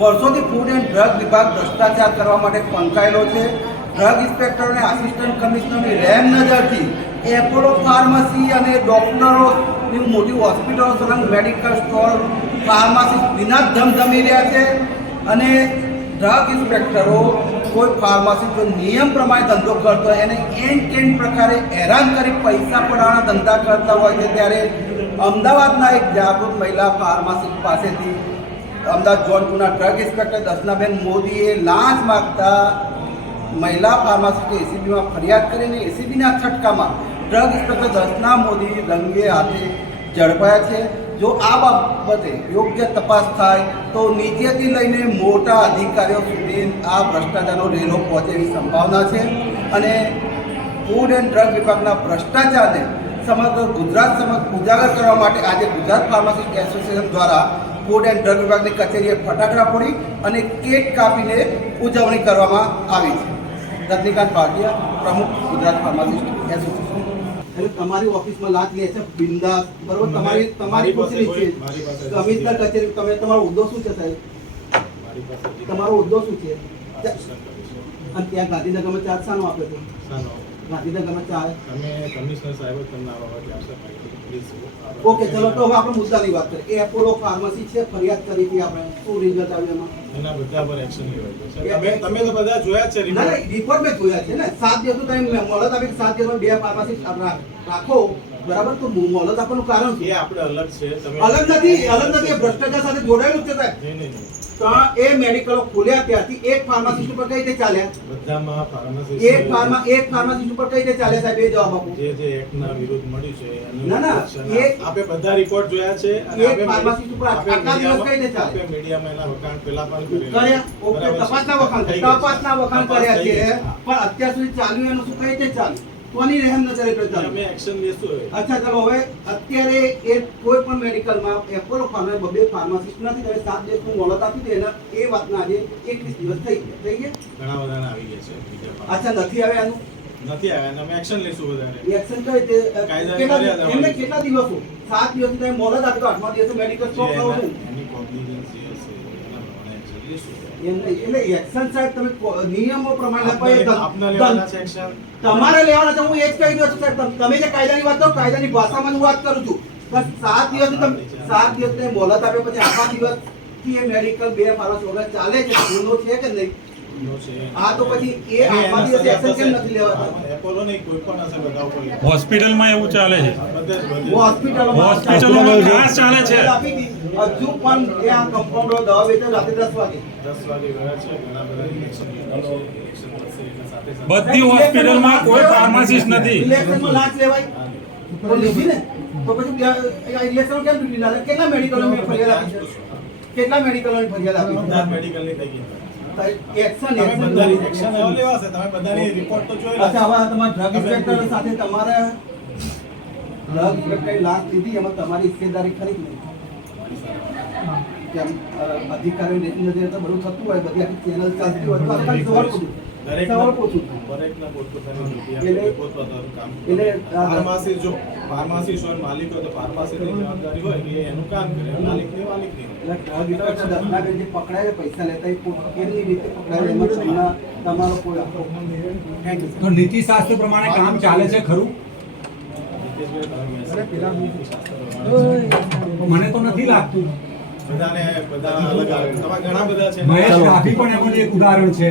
વર્ષોથી food and drug વિભાગ ભ્રષ્ટાચાર કરવા માટે પંકાયેલો છે. ડ્રગ ઇન્સ્પેક્ટર અને આસિસ્ટન્ટ કમિશનરની રેમ નજરથી એપોલો ફાર્મસી અને ડોક્ટરોની મોટી હોસ્પિટલો સલંગ મેડિકલ સ્ટોર ફાર્માસી વિના ધમધમી રહ્યા છે. અને ડ્રગ ઇન્સ્પેક્ટરો કોઈ ફાર્માસી જો નિયમ પ્રમાણે ધંધો કરતો હોય એને એન કેન પ્રકારે હેરાન કરી પૈસા પડાવવાના ધંધા કરતા હોય છે. ત્યારે અમદાવાદના એક જાગૃત મહિલા ફાર્માસી પાસેથી અમદાવાદ જોનપુરના ડ્રગ ઇન્સ્પેક્ટર દર્શનાબેન મોદીએ લાંચ માગતા મહિલા ફાર્માસિસ્ટે એસીબીમાં ફરિયાદ કરીને એસીબીના છટકામાં ડ્રગ ઇન્સ્પેક્ટર દર્શના મોદી રંગે હાથે ઝડપાયા છે. જો આ બાબતે યોગ્ય તપાસ થાય તો નીચેથી લઈને મોટા અધિકારીઓ સુધી આ ભ્રષ્ટાચારનો રેલો પહોંચે એવી સંભાવના છે અને ફૂડ એન્ડ ડ્રગ વિભાગના ભ્રષ્ટાચારને સમગ્ર ગુજરાત સમક્ષ ઉજાગર કરવા માટે આજે ગુજરાત ફાર્માસિસ્ટ એસોસિએશન દ્વારા ફૂડ એન્ડ ડ્રગ વિભાગની કચેરીએ ફટાકડા ફોડી અને કેક કાપીને ઉજવણી કરવામાં આવી છે. રજનીકાંત ભાટિયા પ્રમુખ ગુજરાત ફાર્માસિસ્ટ એસોસિએશન. એટલે તમારી ઓફિસમાં લાંચ લે છે બિંદાસ. બરોબર? તમારી તમારી મારી ખુશી છે. કમિશનર કચેરી તમે તમારો ઉદ્દો શું છે સાહેબ? તમારો ઉદ્દો શું છે? અને ત્યાં ગાંધીનગરમાં ચાર્જ શાનો આપ્યો છે. સાનો. ગાંધીનગરમાં ચાર્જ તમે કમિશનર સાહેબ તમને આ બાબતે આપશે ઓકે ચલો તો હવે આપણે મુદ્દાની વાત કરીએ. એ એપોલો ફાર્મસી છે ફરિયાદ કરી હતી આપણે. શું રિઝલ્ટ આવ્યું એમાં? એના બધા પર એક્શન લેવાય તમે તમે તો બધા જોયા છે ના રિપોર્ટ મેં જોયા છે ને. સાત દિવસ તમે મોહલત આપી કે સાત દિવસમાં બે ફાર્મસી રાખો. બરાબર? તો મોહલત આપવાનું કારણ છે. આપણે અલગ છે. તમે અલગ નથી અલગ નથી ભ્રષ્ટાચાર સાથે જોડાયેલું છે સાહેબ. નહીં, નહીં, નહીં. એ મેડિકલો ખોલ્યા ત્યાંથી એક ફાર્માસિસ્ટ ઉપર કઈ રીતે ચાલ્યા બધામાં ફાર્માસિસ્ટ એક ફાર્મા એક ફાર્માસિસ્ટ ઉપર કઈ રીતે ચાલ્યા સાહેબ એ જવાબ આપો. જે જે એક્ટના વિરુદ્ધ મળ્યું છે ના, ના, એ એક- આપે બધા રિપોર્ટ જોયા છે અને એક ફાર્માસિસ્ટ ઉપર આટલા દિવસ કઈ રીતે મીડિયામાં- ચાલે? મીડિયામાં એના વખાણ પેલા પણ કર્યા ઓકે તપાસના વખાણ. તપાસના વખાણ કર્યા છે. છે. પણ અત્યાર સુધી ચાલ્યું એનું શું કઈ રીતે ચાલ્યું કોની રહેમ નજરે પર અમે એક્શન લેશું હવે. અચ્છા ચાલો હવે અત્યારે એ કોઈ પણ મેડિકલમાં એપોલો ફાર્મા બબે ફાર્માસિસ્ટ નથી તમે સાત દિવસનું મોલત આપી દે એના એ વાતના આજે એકવીસ દિવસ થઈ ગયા. થઈ ગયા? ઘણા બધા આવી ગયા છે અચ્છા નથી આવે આનું નથી આવ્યા અમે એક્શન લેશું વધારે એક્શન કઈ રીતે કેટલા મર્યાદા એમને કેટલા દિવસો? સાત દિવસ તમે મોલત આપી તો આઠમા દિવસે મેડિકલ સ્ટોપ થવો એના- છે એટલે એક્શન સાહેબ તમે નિયમો પ્રમાણે? તમારે લેવાના છે હું એ જ કહી દઉં છું સાહેબ. તમ- જે કાયદાની વાત કરો કાયદાની ભાષામાં હું વાત કરું છું. બસ સાત દિવસ તમે સાત દિવસ તમે મોહલત આપ્યા પછી આખા દિવસથી એ મેડિકલ બે મારો વગર ચાલે છે ગુનો છે કે નહીં? નો. હોસ્પિટલમાં એવું ચાલે છે. હોસ્પિટલોમાં ખાસ ચાલે છે. હજુ પણ ત્યાં કમ્પાઉન્ડરો દવા વેચે દસ વાગે. ગયા ઘણા બધા હોસ્પિટલમાં કોઈ ફાર્માસિસ્ટ નથી. ઇલેક્શનમાં લાંચ લેવાય. તો લીધી ને? તો પછી ઇલેક્શન કેમ ના કેટલા મેડિકલોની ફરિયાદ આપી છે? કેટલા મેડિકલો ફરિયાદ આપી બધા મેડિકલની થઈ ગઈ. છે એક્શન એક્શન એવો લેવાશે તમે બધાની રિપોર્ટ તો જોયેલા અચ્છા હવે તમારા ડ્રગ ઇન્સ્પેક્ટર સાથે તમારે ડ્રગ લાંચ લીધી એમાં તમારી હિસ્સેદારી ખરી કે નહીં? અધિકારીઓ નથી તો બધું થતું હોય બધી આખી ચેનલ ચાલતી હોય તો સવાલ પૂછું દરેકના- સવાલ પૂછું છું. દરેકના પોતપોતાની ડ્યુટી પોતપોતાનું કામ એટલે ફાર્માસી જો ફાર્માસી હોય માલિક હોય તો ફાર્માસીની જવાબદારી હોય કે એનું કામ કરે માલિકની માલિકની હોય. એટલે ડ્રગ ઇન્સ્પેક્ટર દસનાબેન જે પકડાય પૈસા લેતા એ રીતે પકડાય એમાં તમારો કોઈ આખો થેન્ક યુ તો નીતિ શાસ્ત્ર પ્રમાણે કામ ચાલે છે. ખરું? મને તો નથી લાગતું. બધાને બધા અલગ આવે. ઘણા બધા છે. મહેશ રાઠી પણ એમનું એક ઉદાહરણ છે.